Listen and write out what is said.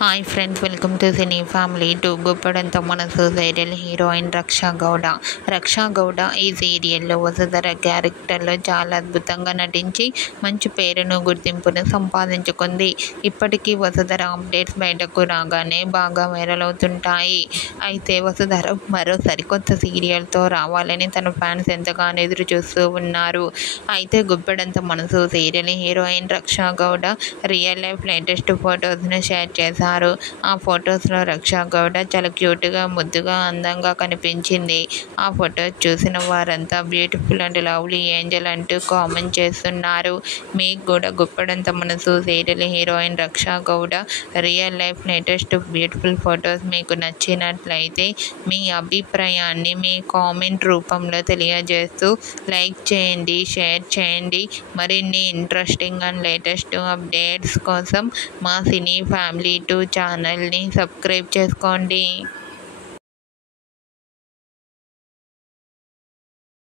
Hi friends, welcome to cine family. టు Guppedantha Manasu serial heroine Raksha Gowda ఈ సీరియల్లో వసుధర క్యారెక్టర్లో చాలా అద్భుతంగా నటించి మంచి పేరును గుర్తింపును సంపాదించుకుంది. ఇప్పటికీ వసుధర అప్డేట్స్ బయటకు రాగానే బాగా వైరల్ అవుతుంటాయి. అయితే వసుధర మరో సరికొత్త సీరియల్తో రావాలని తన ఫ్యాన్స్ ఎంతగానో ఎదురు చూస్తూ ఉన్నారు. అయితే Guppedantha Manasu serial heroine Raksha Gowda real life latest ఫొటోస్ను షేర్ చేశారు. ఆ ఫొటోస్లో రక్షా గౌడ చాలా క్యూట్గా, ముద్దుగా, అందంగా కనిపించింది. ఆ ఫొటోస్ చూసిన వారంతా బ్యూటిఫుల్ అండ్ లవ్లీ ఏంజల్ అంటూ కామెంట్ చేస్తున్నారు. మీకు కూడా Guppedantha Manasu serial heroine Raksha Gowda real life latest beautiful photos మీకు నచ్చినట్లయితే మీ అభిప్రాయాన్ని మీ కామెంట్ రూపంలో తెలియజేస్తూ లైక్ చేయండి, షేర్ చేయండి. మరిన్ని ఇంట్రెస్టింగ్ అండ్ లేటెస్ట్ అప్డేట్స్ కోసం మా సినీ ఫ్యామిలీ 2 ఛానల్ని సబ్స్క్రైబ్ చేసుకోండి.